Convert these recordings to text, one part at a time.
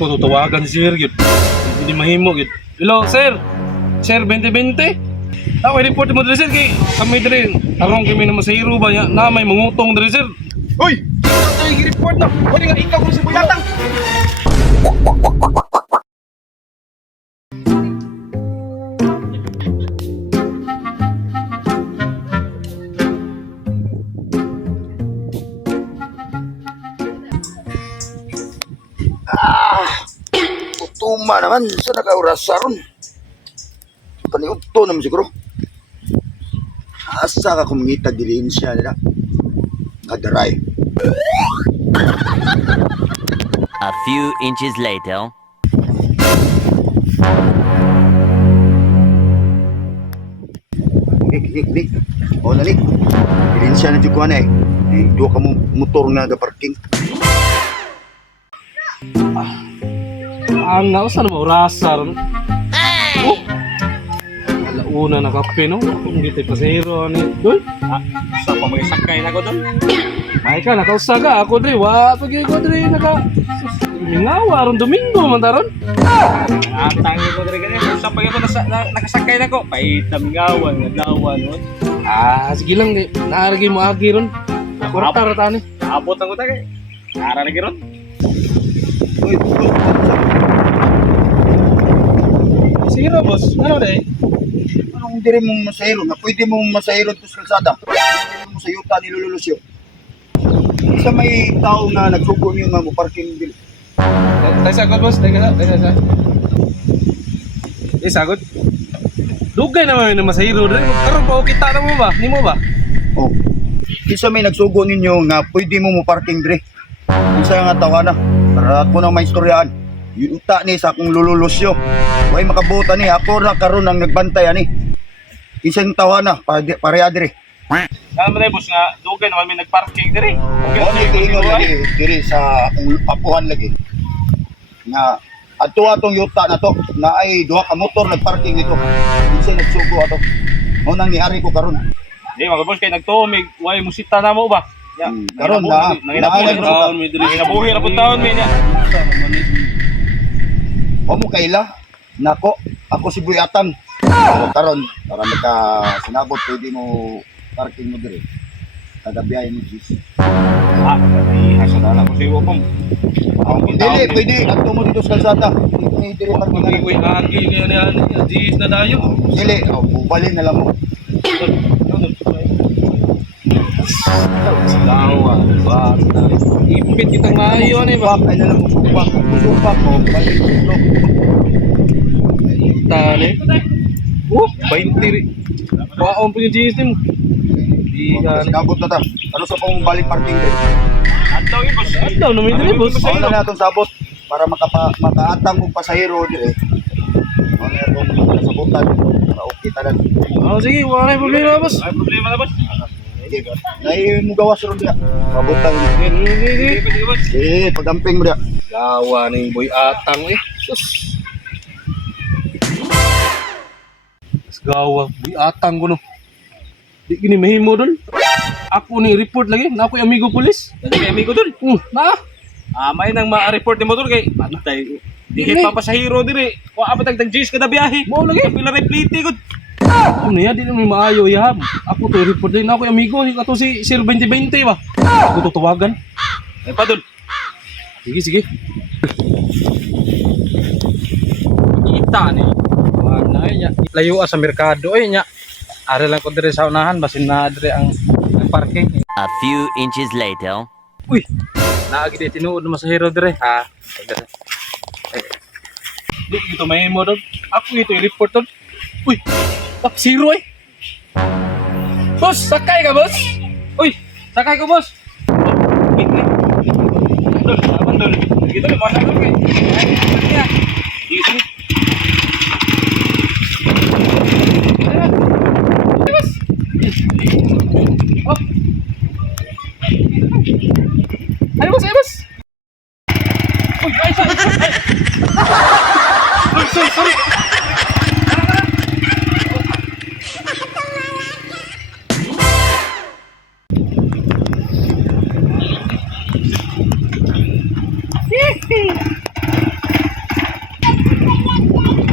Ako tutawagan si sir yun. Hindi mahimo yun. Hello, sir. Sir, 2020. Ako i-report mo dito sir kay kami dito. Tarong kami na masahiro ba niya na may mangutong dito sir. Hoy! Ikaw tayo i-report na! Wala nga ikaw kung si Buyatang! Utuma naman sa nakaurasaron. Paniudto naman siguro. Asa ka kumingita diliin siya nila. Kadaray. A few inches later. Nik. O na nik. Diliin siya na jukuan eh. Dua ka mo motor nga da parking. Ang saan mo rasar? Oh. Alauna na kape no. Kung dito pasahero ni doy. Sa pa may sakay na ko doon? Ay ka nakausaga ako dre. Wa pagi ko dre naka Mingawa ron Domingo man taron. Tangi ko diri ganyan. Sa pa ako nakasakay na ko. Paitam gawan, naglawan nun. Sige lang naargi mo agi ron. Kortar ta ni. Abot ang utak eh. Ara lagi ron. Uy, Siro boss. Ano dai? anong dire mong masahiro na pwede mong masahiro to sa kalsada? Mo sa yuta ni Lululusyo. Sa may tao na nagsugo niyo nga mo parking bil. Tayo sagot boss. Tayo sa. Sagot. Dugay naman yung masahiro dre. Karon pa kita na mo ba? Ni mo ba? Oh. Isa may nagsugo ninyo nga pwede mo parking dire. Isa nga tawana. Para ako na may istoryaan. Yuta ni sa akong Lululusyo. Way makabuta ni ako na karon ang nagbantay ani. Isang tawana pareha dire. Alam mo na boss nga, dugay naman may nagparking diri. Okay, tingin lagi diri sa akong apuhan lagi. Nga adto atong yuta na to na ay duha ka motor nagparking dito. Isa nagsugo ato. Mo nang niari ko karon. Di mga boss kay nagtumig, way musita na mo ba? Ya, Karon na. Nanginabuhi ra pud taon mi niya. O mo kaila nako ako si Buyatang. Karon para magka sinabot pwede mo parking mo dire. Kagabiyahe mo sis. Di hasa na ko sa iyo kung. Dili pwede adto mo dito sa kalsada. Dili dire parking Hindi ko agi kaya ni ano. Jis na dayo. Dili, bubalin na lang mo. Sigawa. Basta. Ipit kitang maayo ni ba? Supak ay na lang mo supak. Supak mo balik dito. Tane. 20. Waon po yung jis mo. Di ka. Sinabot na ta. Ano sa pang balik parking din? Adlaw yung boss. Adlaw naman dili boss. Ano na natong sabot para makaatang mong pasahero dire. Ano na itong sabutan para okay tanan. Sige, wala yung problema boss. Ay problema na boss. Nay mo gawas ron dia. Sabutan. Sige boss. Pagamping mo dia. Gawa ning boy atang sus. Gawa boy atang kuno. Di gini mahimo dun. Ako ni report lagi na ako yung amigo pulis. May amigo dun. Na. May nang ma-report ni motor kay patay. Dihit pa pasahero diri. Wa pa tagtag Jis kada biyahe. Mo lagi. Pila ray pliti gud. Ano ya di naman maayo ya. Ako to report din ako yung amigo ni kato si Sir 2020 ba. Ako tutuwagan. Ay pa dun. Sige. Kita ni. Ana nya layo sa merkado ay nya. Ari lang ko dire sa unahan basin na dire ang parking. A few inches later. Uy, naagi di tinuod na masahero dire. Dire. Di ito may mo dog. Ako ito i-report dog. Uy, zero eh. Boss, sakay ka boss. Uy, sakay ka boss. Dun, abang dun. Gitu ni masa dun kay. Ay, gitu. Ayo bos. Uy, ay, sorry. Sorry.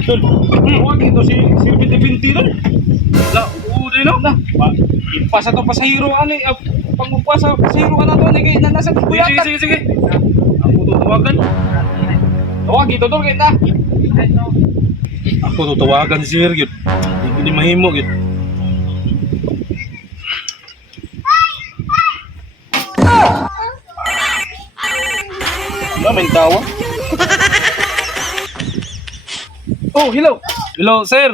Tol, huwag ito si Sir Binti Tol. La, uday no. Na, ipasa to pasahero ani pangupasa pasahero ka na to ni kay nasa Sige, buyatan. sige. Ako tutawagan. Huwag ito Tol kay na. Ako tutawagan si Sir yun. Hindi mahimo yun. Wala, may tawa. Oh, hello. Hello, sir.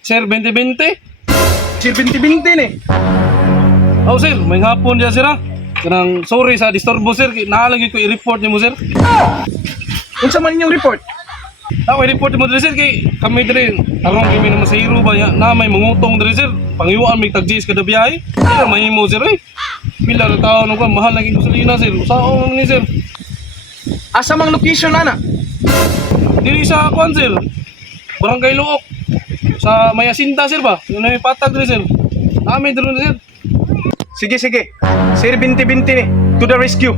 Sir, 2020? Sir Binti ni. Oh, sir. May hapon diya, sir, ha? Kanang, sorry sa disturbo, sir. Naalagi ko i-report niyo mo, sir. Unsa man inyong report? Ako, i-report mo dito, sir. Kay kami dito, tarong kami naman sa hero ba, na may mangutong dito, sir. Pangiwaan, may tag-Gs kada biyahe. Kaya mahimo, sir, eh. Pila na tao nung mahal na gasolina, sir. Usao naman ni, sir. Asa mang location ana? Dili sa kuan, sir. Barangay Luok. Sa Mayasinta, sir ba? Yung may patag dito, sir. Namin dito, sir. Sige. Sir Binti ni. To the rescue.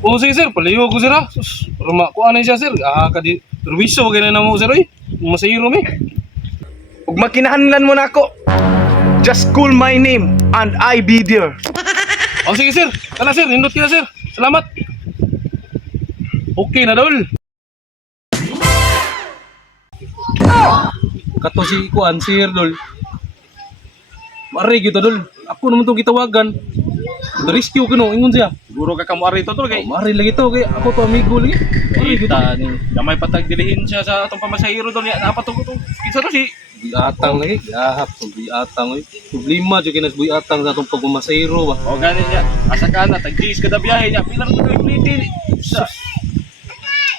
Oo, sige, sir. Palayo ko, sir, ha? Sus, para makuha siya, sir. Kadi, perwiso, kaya na mo, sir, eh. Masahiro, eh. Ug makinahanglan mo na ako. Just call my name and I be there. Oh, sige, sir. Tala, sir. Hindot ka na, sir. Salamat. Okay na, dol. Kato si Kuan, sir, dol. Mari gitu, dol. Ako naman itong gitawagan. The-rescue ko, no. Ingon siya. Siguro ka kamo ari to Tol kay. Mari lagi to. Kaya ako to, amigo lagi. Mari gitu. Kita ni. Gamay patag dilihin siya sa atong pamasahero Tol niya. Apa to ko? Kinsa to si? Buyatang lagi. Gahap to. Buyatang, eh. Problema, dyan kinas buyatang sa itong pagmamasahiro, ba. O ganin niya. Asa ka na tag-10 kada biyahe niya. Pila ko ulitin. Sa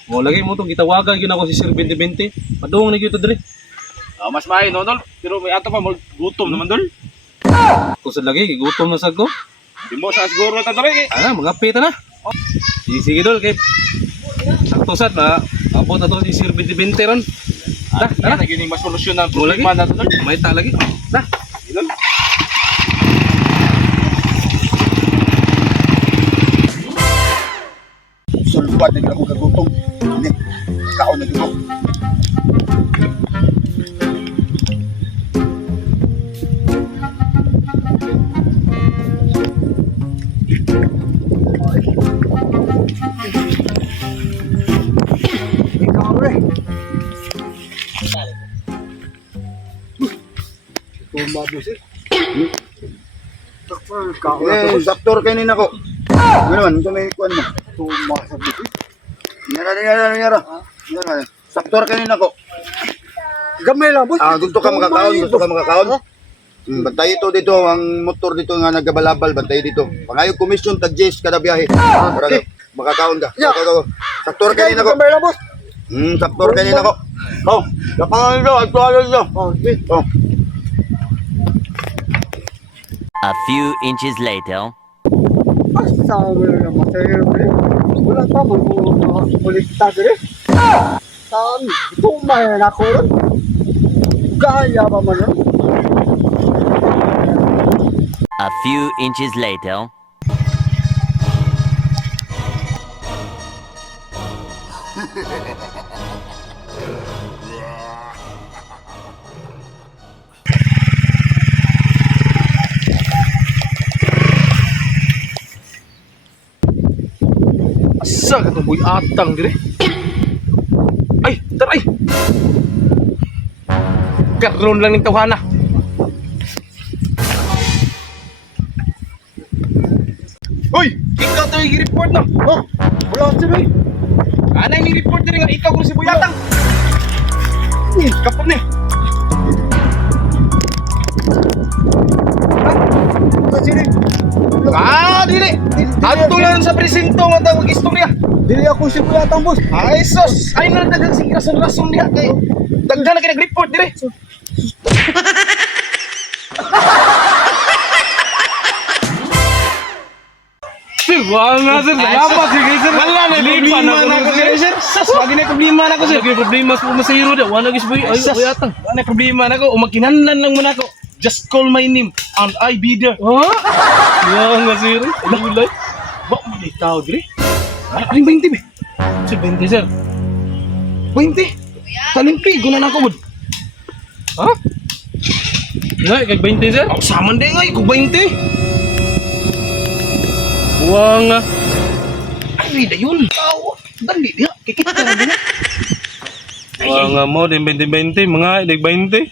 O, lagi mo itong gitawagan. Yun ako si Sir 2020. Padung na kita, dali. mas maayo no Tol. Pero may ato pa mo gutom naman Tol. Kung sa lagi, gutom na sa ko. Di mo sa siguro ta Tol kay. Mga pita na. Sige, dol, kay sakto sad na. Abot na to si Sir 2020 ron. Tara, gini mas solusyon na Mo lagi. problema na to Tol. May ta lagi. Dah. Tol. Sulpat na ako kagutong. Hindi, kaon na dito. Saktor kayo nina ko. Ano naman, ito may kuwan mo. Nyara. Saktor kayo nina ko. Gamay lang, boss. Gusto ka makakaon? Bantay ito dito, ang motor dito nga nagabalabal, bantay dito. Pangayog komisyon, tag-Gs kada biyahe. Para makakaon ka. Yeah. Saktor kayo nina ko. Gamay lang, boss. Saktor kayo nina ko. Oh, kapangan nyo, agtualo nyo. Oh, sige. Oh. A few inches later. Asa mo na naman sa'yo, pre. Wala pa, magbulikta rin. Saan? Tumayan ako rin. Gaya ba man rin? A few inches later. Asa ka to boy atang dire. Ay, taray. Karon lang ning tawhana. Hoy, ikaw to yung report na. Oh, wala si Ray. Anay ni report dire nga ikaw kung si Buyatang. Kapag ni. Kasi Ray. Dili. Adto lang sa presinto nga tawag istorya. Dili ako si Buyatang, boss. Ay sus, ay na dagang sige rason diha kay daghan na kay nag-report dire. Sir, wala na, sir. Salamat, sige, sir. Wala na problema na ako sir. Sus, wagi na problema na ako sir. Lagi problema sa masahiro na. Wala gis boy. Ay, Sus, buyatang. wala na problema na ako. Umakinanlan lang muna ako. Just call my name and I be there. Ha? Yan nga, sir. Alulay. Ba, may tao dire. Ano 20 be? Sir, 20, sir. 20. Talimpigo na nako bud. Ha? Nga, kag 20 sir? Ang saman din ay kung 20. Buwang nga. Ay, dayon. Tao. Dali diha. Kikita na din. Buwang nga mo, din 20-20, mga ilig 20.